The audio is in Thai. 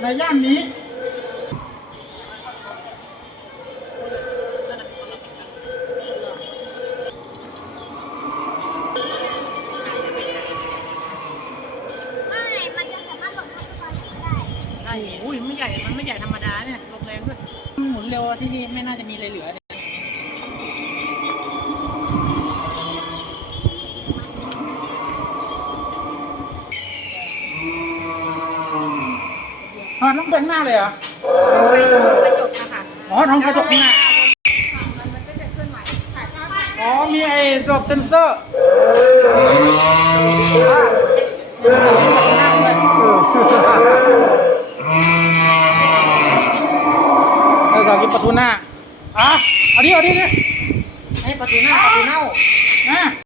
ในย่านนี้ ไม่มันจะสามารถหลบเข้าไปตอนนี้ได้ ใช่อุ้ยไม่ใหญ่ มันไม่ใหญ่ธรรมดาเนี่ยลมแรงด้วยหมุนเร็วที่นี่ไม่น่าจะมีอะไรเหลือเนี่ย ถอดลงไปข้างหน้าเลยเหรอไปดูกระจกนะคะอ๋อทำกระจกข้างหน้ามันก็จะเคลื่อนไหวถ่ายภาพอ๋อมีไอ้ระบบเซ็นเซอร์เราจะกินประตูหน้าอะเอาดิเอาดิดิให้ประตูหน้าประตูเน่านะ